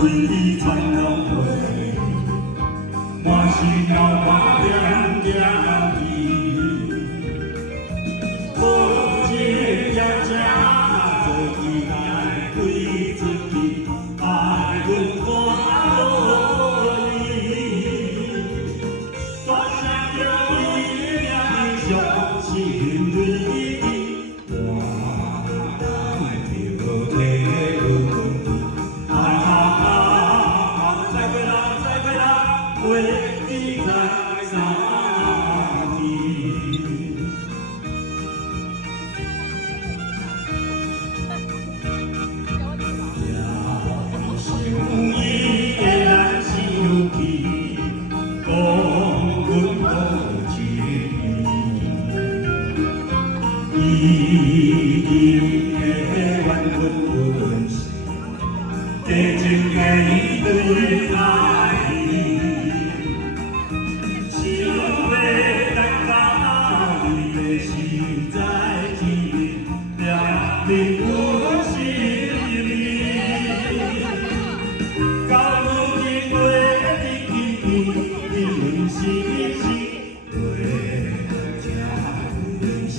对传拢回，满心流汗点点滴，好情也正做起来为自己，爱阮看落你，大声叫伊名伤心泪。 为你在三天，也想伊会来想起，讲阮好情意，一定会怨阮心，加情加意对爱你。 明阮心里，到如今过日子，阮是是为这人生。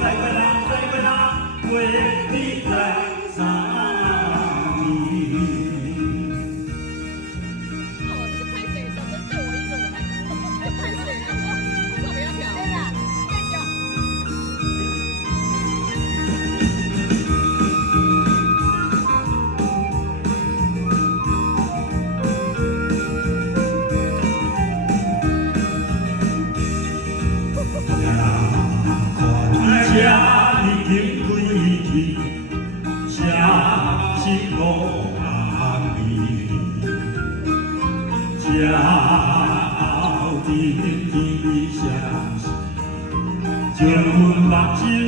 再过啦，为你在三年。 家已经归去，谁是无阿妹？这后天天相思，将阮目睭。